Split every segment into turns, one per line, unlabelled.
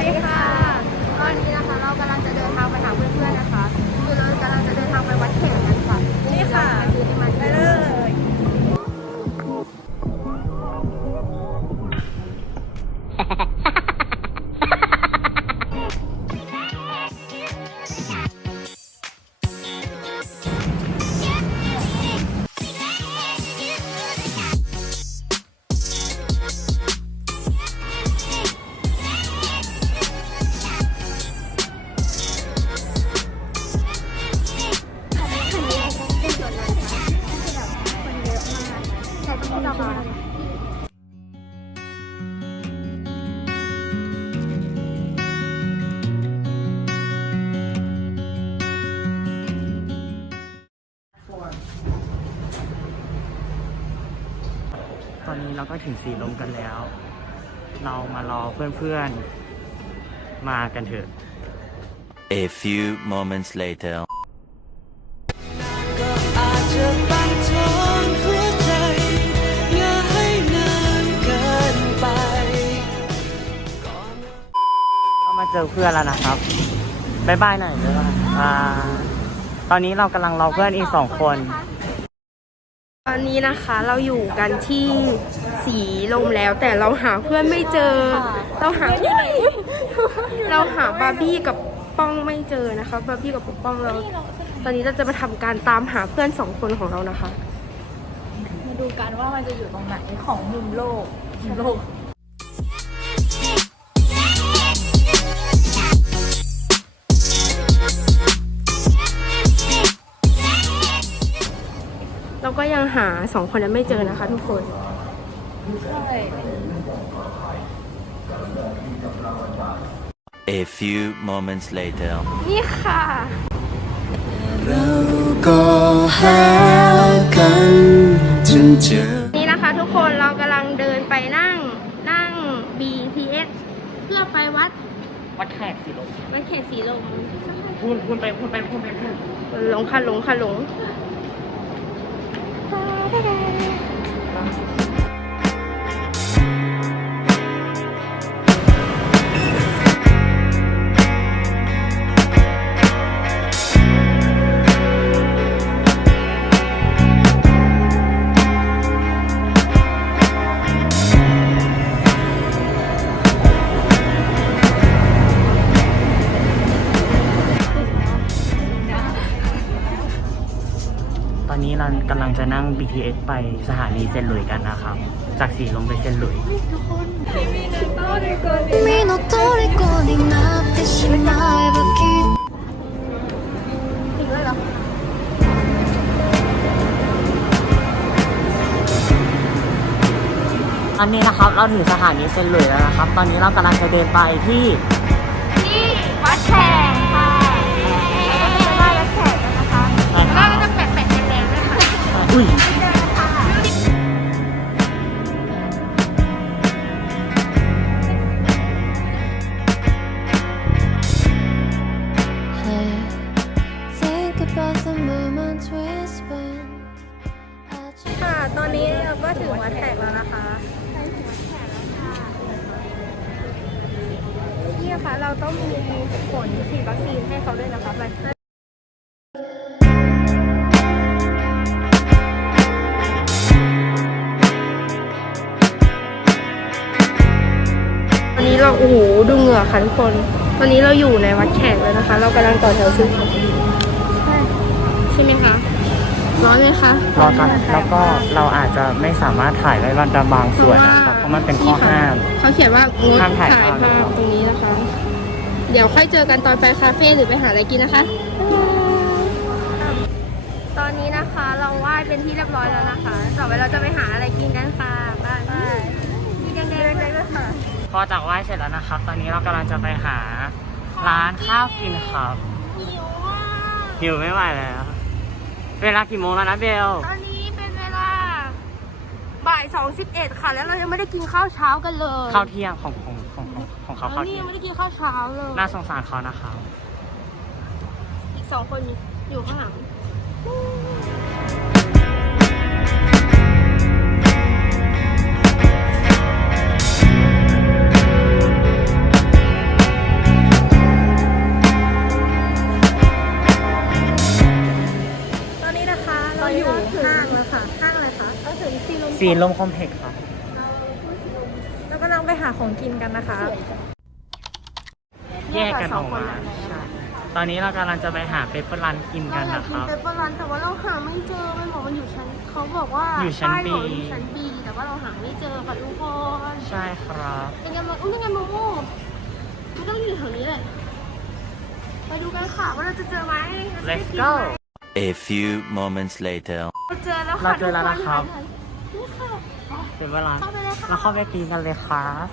วัสดีค่ะ เราก็
ถึงสีลมกันแล้ว เรามารอเพื่อนๆ มากันเถอะ
A few moments later.
ก็อาจจะบังทอนหัวใจอย่าให้นานเกินไป
เรามาเจอเพื่อนแล้วนะครับบายบายหน่อยเลยอ่าตอนนี้เรากำลังรอเพื่อนอีกสองคน
ตอนนี้นะคะเราอยู่กันที่สีลมแล้วแต่เราหาเพื่อนไม่เจอ เราหาเราหาบาร์บี้กับป้องไม่เจอนะคะบาร์บี้กับปกป้องเรา ตอนนี้เราจะมาทำการตามหาเพื่อนสองคนของเรานะคะ
มาดูกันว่ามันจะอยู่ตรงไหนของมุมโลกมุมโลก
เราก็ยังหาสองคนนั้นไม่เจอนะคะทุกคน
A few moments later.
นี่ค่ะ
เราก็หากันจนเจอ
นี่นะคะทุกคนเรากำลังเดินไปนั่งนั่ง BTS เพื่อไปวัด
วัดแขกสีลม
วัดเขตสีลม
พูดพูดไปพูดไปพูดไปพูด
หลงค่ะหลงค่ะหลง
ตอ รากำลังจะนั่ง BTS ไปสถานีเซนหลุยกันนะครับ จากสีลมไปเซนหลุย
อั
นนี้นะครับเราถึงสถานีเซนหลุยแล้วนะครับ ตอนนี้เรากำลังจะเดินไปที่ อุ้ย
ค่ะ ตอนนี้เราก็ถึงวัดแขกแล้วนะคะนี่นะคะเราต้องมีผลฉีดวัคซีนให้เขาด้วยนะคะ ไปตอนนี้เราโอ้โหดูเหงื่อค่ะทุกคนตอนนี้เราอยู่ในวัดแขกแล้วนะคะ เรากำลังต่อแถวซื้อของใช่ใช่ไหมคะร้อนไหมคะ
รอกันแล้วก็เราอาจจะไม่สามารถถ่ายได้บางบางส่วนนะครับเพราะมันเป็นข้อห้าม
เขาเขียนว่างด
ห้ามถ่าย
ถ่ายภาพตรงนี้นะคะ เดี๋ยวค่อยเจอกันตอนไปคาเฟ่หรือไปหาอะไรกินนะคะ ตอนนี้นะคะเราไหว้เป็นที่เรียบร้อยแล้วนะคะ ต่อไปเราจะไปหาอะไรกินกันค่ะบายบายมีแดงๆด้วยค่ะ
พอจากไหว้เสร็จแล้วนะครับ ตอนนี้เรากำลังจะไปหาร้านข้าวกินครับหิวไม่ไหวแล้วเวลากี่โมงแล้วนะเบล
ตอนนี้เป็นเวลาบ่ายสองสิบเอ็ดค่ะ แล้วเรายังไม่ได้กินข้าวเช้ากันเลย
ข้าวเที่ยงของของของของของเขา
ตอ
ข้านว
นี้
เที่ย
ยัง
ง
ไม่ได้กินข้าวเช้าเลย
น่าสงสารเขานะครับ
อีกสองคนอยู่ข้างหลัง
สีลมคอมเพล็กซ์ครับ
แล้วก็นั่งไปหาของกินกันนะคะ
แยกกันออกมาใช่ตอนนี้เรากำลังจะไปหาเปเปอร์รันกินกันนะค
กิน
รับ
เปเปอร์รันแต่ว่าเราหาไม่เจอมันบอกมันอยู่ชั้นเขาบอกว่า
อยู่ชั้น
ป้า
B
บอกอยู่ชั้น B แต่ว่าเราหาไม่เจอค่ะทุกคน
ใช่ครับ
เป็นไงมันอุ้ยยังไงโมโม่มันต้องอยู่แถวนี้เลยไปดูกันค่ะว่าเราจะเจอไหมเราจะได้
let's
กิน
go
ไหม
A few moments later.
เราเจอแล้วค่ะ
เราเจอแล้วนะครับ
ทุกคน นี่ค่ะ
เปเปอร์รัน
เข้าไปเลยค่ะ
เราเข้าไปกินกันเลยครับ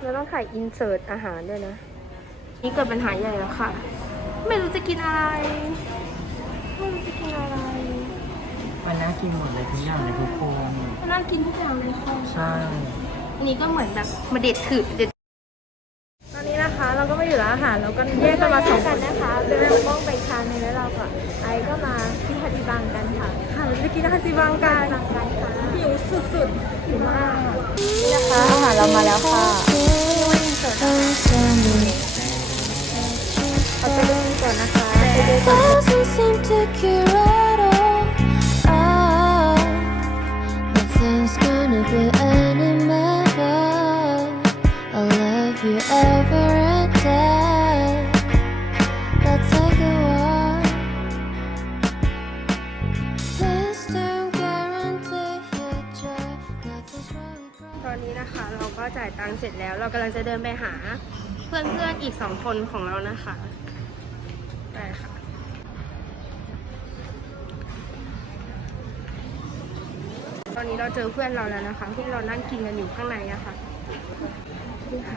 เราต้องถ่ายอินเสิร์ตอาหารด้วยนะ นี่เกิดปัญหาใหญ่แล้วค่ะ ไม่รู้จะกินอะไร ไม่รู้จะกินอะไร
มันน่ากินหมดเลยทุกอย่างเลยทุกคน
ก็น่ากินทุกอย่างเลยค่ะ
ใช่
อันนี้ก็เหมือนแบบมาเด็ดถือเด็ด
ตอนนี้นะคะเรา ก็มาอยู่ร้านอาหารเราก็แยกกันมาสองคนนะคะเบลมองไปชานหนึงแล้วเราก็ไอก็มาที่ฮัจิบังกันค่ะค่ะเราจะไปกินฮัจิบังกันหิวสุดๆหิวมากนี่นะคะอาหารเรามาแล้วค่ะเอาไปดูก่อนนะคะไปดูก่อน
Doesn't seem to care
จ่ายตังค์เสร็จแล้ว เรากำลังจะเดินไปหาเพื่อนๆอีกสองคนของเรานะคะได้ค่ะ ตอนนี้เราเจอเพื่อนเราแล้วนะคะ ที่เรานั่งกินกันอยู่ข้างในอะค่ะนี่ค่ะ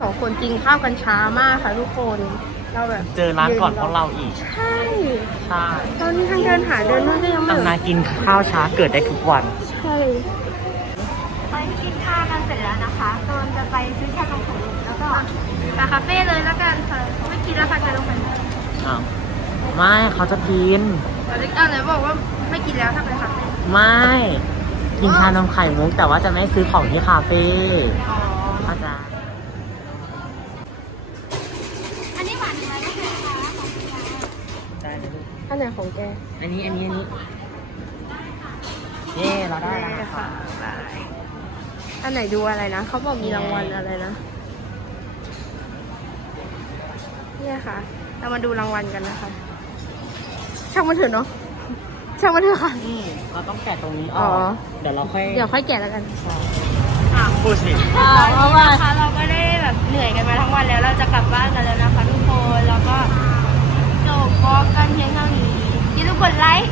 สองคนกินข้าวกันช้ามากค่ะทุกคน เราแบบ
เจอร้านก่อนพวกเราอีก
ใช่
ใช่
ตอนนี้ทางเดินหาเดินนู่นก็ยังไม่
ตำนานกินข้าวช้าเกิดได้ทุกวัน
ใช่ไปกินข้าวกันเสร็จ แล้วนะคะกำลังจะไปซื้อชานมไข่มุกแล้วก็ไปคาเฟ่เลยแล้วกันค่ะไม่กินแล้วค่ะชานมไข่มุก
อ้าวไม่เขาจะกิน
เอาเลยเอาเลยบอกว่าไม่กินแล้วถ้าไปคาเฟ่
ไม่กินชานมไข่มุกแต่ว่าจะไม่ซื้อของที่คาเฟ่
อ๋อ
เข้าใจ
อันนี้หวานไหมนะคะ
ได้เลยลูก
อันไหนของแก
อันนี้อันนี้อันนี้เย่เราได้แล้วค่ะ
อันไหนดูอะไรนะ เขาบอกมีรางวัลอะไรนะ เนี่ยค่ะ เรามาดูรางวัลกันนะคะ ช่างมันเถอะเนาะ ช่างมันเถอะค่ะ
นี่เราต้องแกะตรงนี้อ
อ๋
อ
อ
กเดี๋ยวเราค่อย
เดี๋ยวค่อยแกะแล้วกัน
พูดสิ
เพราะว่านะคะเราก็ได้แบบเหนื่อยกันมาทั้งวันแล้วเราจะกลับบ้านกันแล้วนะคะทุกคนแล้วก็จบวอล์กกันเพียงเท่านี้อย่าลืมกดไลค์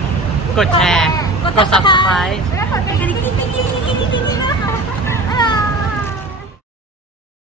กดแชร์ กด subscribe
แล้วกดกระดิ่งกิ๊งกิ๊งกิ๊งกิ๊งกิ๊งกิ๊ง